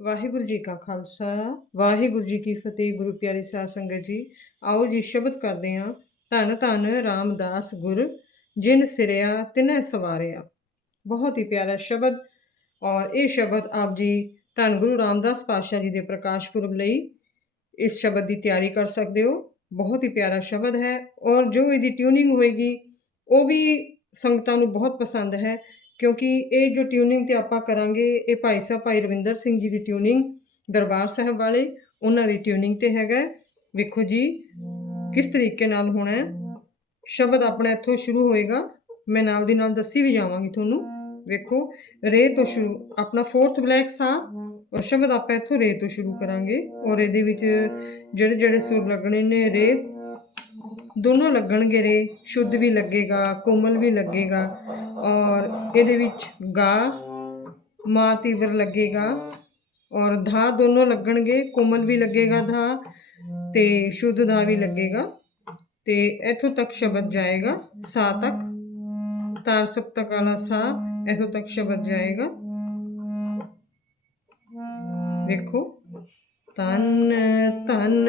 ਵਾਹਿਗੁਰੂ ਜੀ ਕਾ ਖਾਲਸਾ, ਵਾਹਿਗੁਰੂ ਜੀ ਕੀ ਫਤਿਹ, ਗੁਰੂ ਪਿਆਰੀ ਸਾਧ ਸੰਗਤ ਜੀ। ਆਓ ਜੀ, ਸ਼ਬਦ ਕਰਦੇ ਹਾਂ। ਧੰਨ ਧੰਨ ਰਾਮਦਾਸ ਗੁਰ, ਜਿਨ ਸਿਰਿਆ, ਤਿਨੈ ਸਵਾਰਿਆ। ਬਹੁਤ ਹੀ ਪਿਆਰਾ ਸ਼ਬਦ ਔਰ ਇਹ ਸ਼ਬਦ ਆਪ ਜੀ ਧੰਨ ਗੁਰੂ ਰਾਮਦਾਸ ਪਾਤਸ਼ਾਹ ਜੀ ਦੇ ਪ੍ਰਕਾਸ਼ ਪੁਰਬ ਲਈ ਇਸ ਸ਼ਬਦ ਦੀ ਤਿਆਰੀ ਕਰ ਸਕਦੇ ਹੋ। ਬਹੁਤ ਹੀ ਪਿਆਰਾ ਸ਼ਬਦ ਹੈ ਔਰ ਜੋ ਇਹਦੀ ਟਿਊਨਿੰਗ ਹੋਏਗੀ, ਉਹ ਵੀ ਸੰਗਤਾਂ ਨੂੰ ਬਹੁਤ ਪਸੰਦ ਹੈ। ਕਿਉਂਕਿ ਇਹ ਜੋ ਟਿਊਨਿੰਗ ਤੇ ਆਪਾਂ ਕਰਾਂਗੇ, ਇਹ ਭਾਈ ਸਾਹਿਬ, ਭਾਈ ਰਵਿੰਦਰ ਸਿੰਘ ਜੀ ਦੀ ਟਿਊਨਿੰਗ ਦਰਬਾਰ ਸਾਹਿਬ ਵਾਲੇ, ਉਹਨਾਂ ਦੀ ਟਿਊਨਿੰਗ ਤੇ ਹੈਗਾ ਵੇਖੋ ਜੀ, ਕਿਸ ਤਰੀਕੇ ਨਾਲ ਹੋਣਾ ਹੈ। ਸ਼ਬਦ ਆਪਣਾ ਇੱਥੋਂ ਸ਼ੁਰੂ ਹੋਏਗਾ। ਮੈਂ ਨਾਲ ਦੀ ਨਾਲ ਦੱਸੀ ਵੀ ਜਾਵਾਂਗੀ ਤੁਹਾਨੂੰ। ਵੇਖੋ, ਰੇ ਤੋਂ ਸ਼ੁਰੂ, ਆਪਣਾ ਫੋਰਥ ਬਲੈਕ ਸਾ, ਔਰ ਸ਼ਬਦ ਆਪਾਂ ਇੱਥੋਂ ਰੇ ਤੋਂ ਸ਼ੁਰੂ ਕਰਾਂਗੇ। ਔਰ ਇਹਦੇ ਵਿੱਚ ਜਿਹੜੇ ਜਿਹੜੇ ਸੁਰ ਲੱਗਣੇ ਨੇ, ਰੇ ਦੋਨੋਂ ਲੱਗਣਗੇ ਰੇ ਸ਼ੁੱਧ ਵੀ ਲੱਗੇਗਾ ਕੋਮਲ ਵੀ ਲੱਗੇਗਾ ਔਰ ਇਹਦੇ ਵਿੱਚ ਗਾ ਮਾ ਤੀਵਰ ਲੱਗੇਗਾ ਔਰ ਧਾ ਦੋਨੋਂ ਲੱਗਣਗੇ ਕੋਮਲ ਵੀ ਲੱਗੇਗਾ ਧਾ ਤੇ ਸ਼ੁੱਧ ਧਾ ਵੀ ਲੱਗੇਗਾ ਤੇ ਇੱਥੋਂ ਤੱਕ ਸ਼ਬਦ ਜਾਏਗਾ ਸਾ ਤੱਕ ਤਾਰ ਸਪਤਕ ਵਾਲਾ ਸਾ ਇੱਥੋਂ ਤੱਕ ਸ਼ਬਦ ਜਾਏਗਾ ਵੇਖੋ ਤਨ ਤਨ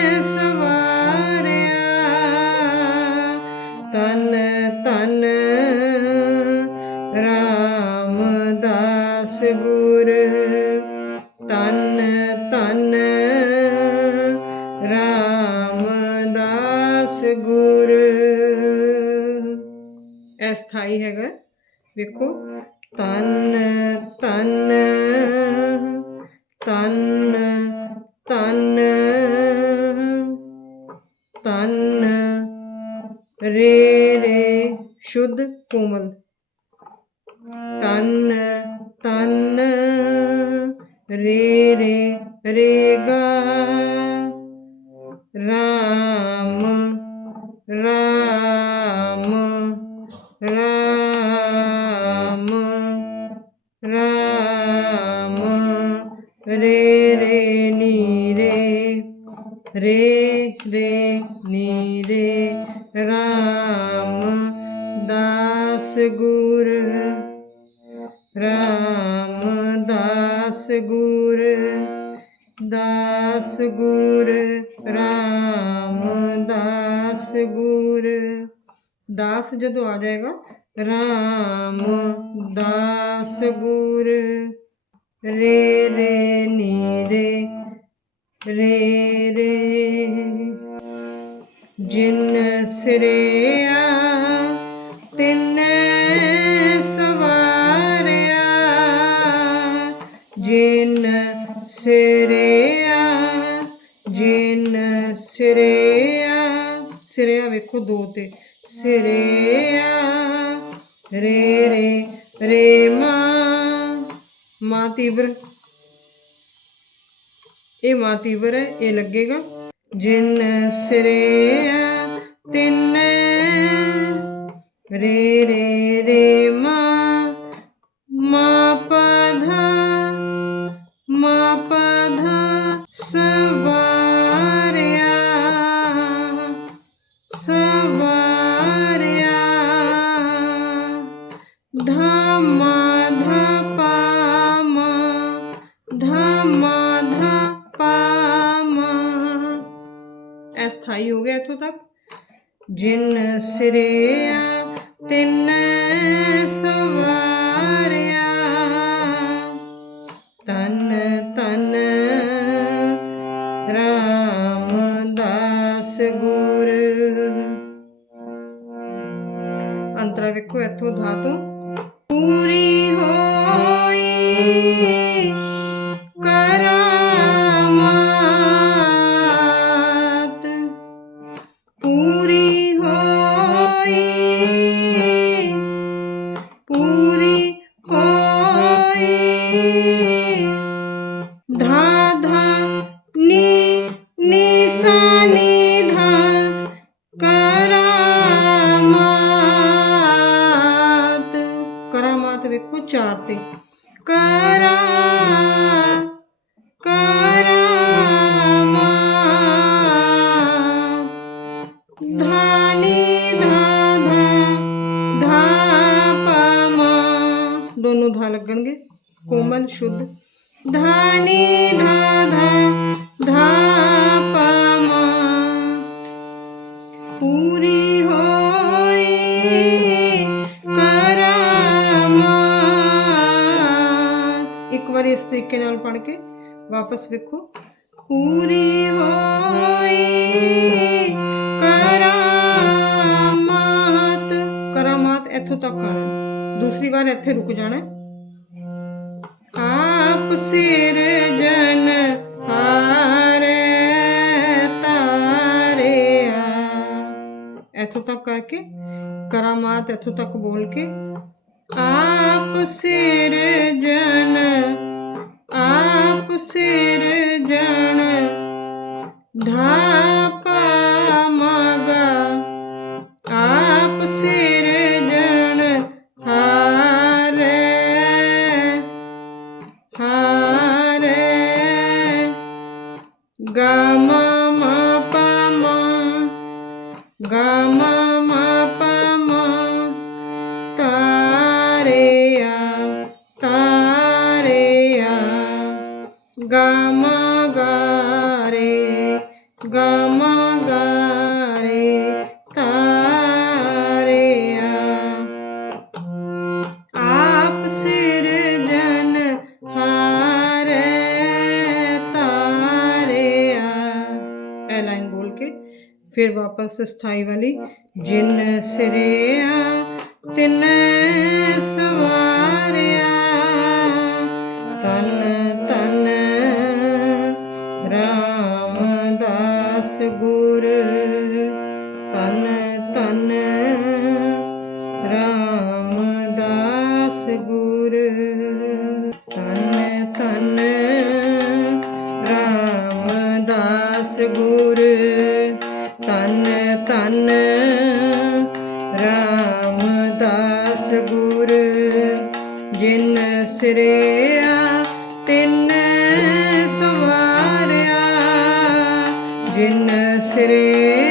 ਇਹ ਸਥਾਈ ਹੈਗਾ। ਵੇਖੋ। ਤਨ ਤਨ ਤਨ ਤਨ ਤਨ, ਰੇ ਰੇ, ਸ਼ੁੱਧ, ਕੋਮਲ। ਤਨ ਤਨ, ਰੇ ਰੇ ਰੇ, ਗਾ। ਰਾਮ ਰੇ ਰੇ, ਨੀ, ਰੇ। ਰੇ ਰੇ, ਨੀ, ਰੇ। ਰਾਮ ਦਾਸ ਗੁਰ। ਰਾਮ ਦਾਸ ਗੁਰ। ਦਾਸ ਗੁਰ। ਰਾਮ ਦਾਸ ਗੁਰ। ਦਾਸ ਜਦੋਂ ਆ ਜਾਏਗਾ, ਰਾਮ ਦਾਸ ਗੁਰ। ਰੇ ਰੇ ਨੀ ਰੇ ਰੇ ਰੇ। ਜਿਨ ਸਿਰਿਆ ਤਿਨੈ ਸਵਾਰਿਆ। ਜਿਨ ਸਿਰਿਆ ਜਿਨ ਸਿਰਿਆ ਸਿਰਿਆ ਵੇਖੋ ਦੋ ਤੇ, ਸਿਰੇ ਮਾ ਤੀਵਰ। ਇਹ ਮਾਂ ਤੀਵਰ ਹੈ ਇਹ ਲੱਗੇਗਾ। ਜਿਨ ਸਿਰੇ ਤਿੰਨ ਰੇ ਰੇ ਹੋ ਗਿਆ ਇੱਥੋਂ ਤੱਕ? ਜਿਨ ਸਿਰਿਆ, ਤਿੰਨ ਸਵਾਰਿਆ। ਤਨ ਤਨ ਰਾਮਦਾਸ ਗੁਰ। ਅੰਤਰਾ ਵੇਖੋ ਇੱਥੋਂ ਧਾਤੋਂ। Thank you. ਕੋਮਲ ਸ਼ੁੱਧ ਧਾਨੀ ਧਾ ਧਾ ਧਾ ਪਾ ਮਾ ਪੂਰੀ ਹੋਈ ਕਰਾਮਾਤ ਇੱਕ ਵਾਰੀ ਇਸ ਤਰੀਕੇ ਨਾਲ ਪੜ੍ਹ ਕੇ ਵਾਪਸ ਵੇਖੋ ਪੂਰੀ ਹੋਈ ਕਰਾਮਾਤ ਕਰਾਮਾਤ ਇੱਥੋਂ ਤੱਕ ਆਣਾ ਦੂਸਰੀ ਵਾਰ ਇੱਥੇ ਰੁਕ ਜਾਣਾ ਹੈ। ਆਪ ਸਿਰ ਜਨ ਹਾਰੇ ਤਾਰਿਆ। ਇਥੋਂ ਤੱਕ ਕਰਕੇ, ਕਰਾਮਾਤ ਇੱਥੋਂ ਤੱਕ ਬੋਲ ਕੇ, ਆਪ ਸਿਰ ਜਨ, ਆਪ ਸਿਰ ਜਨ Come on. ਫਿਰ ਵਾਪਸ ਸਥਾਈ ਵਾਲੀ ਜਿਨ ਸਿਰਿਆ ਤਿਨ ਸਵਾਰਿਆ ਤਨ ਤਨ ਰਾਮਦਾਸ ਗੁਰ ਤਨ ਤਨ ਰਾਮਦਾਸ ਗੁਰ ਤਨ ਤਨ ਰਾਮਦਾਸ ਗੁਰ। ਸਿਰਿਆ ਤਿੰਨ ਸਵਾਰਿਆ ਜਿਨ ਸਿਰਿਆ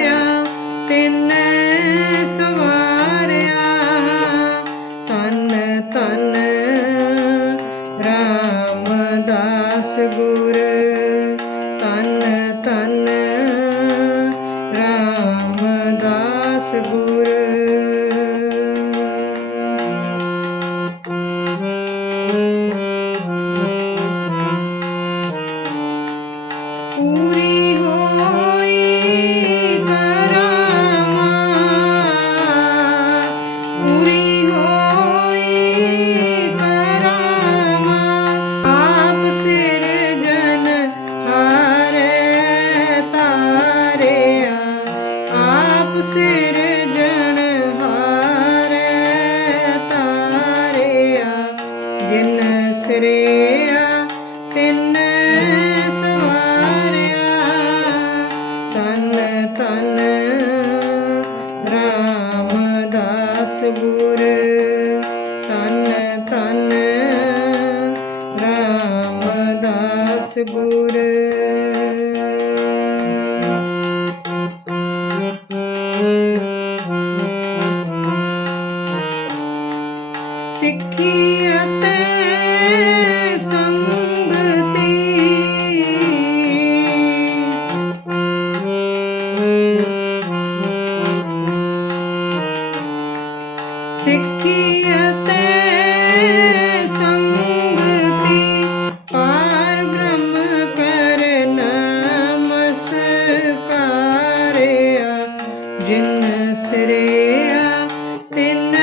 ਜਿਨ ਸਿਰਿਆ ਤਿਨ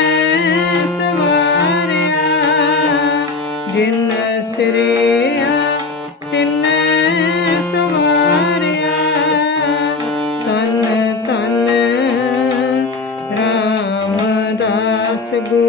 ਸਵਾਰਿਆ। ਜਿਨ ਸਿਰਿਆ ਤਿਨ ਸਵਾਰਿਆ। ਤਨ ਤਨ ਰਾਮਦਾਸ ਗੁਰੂ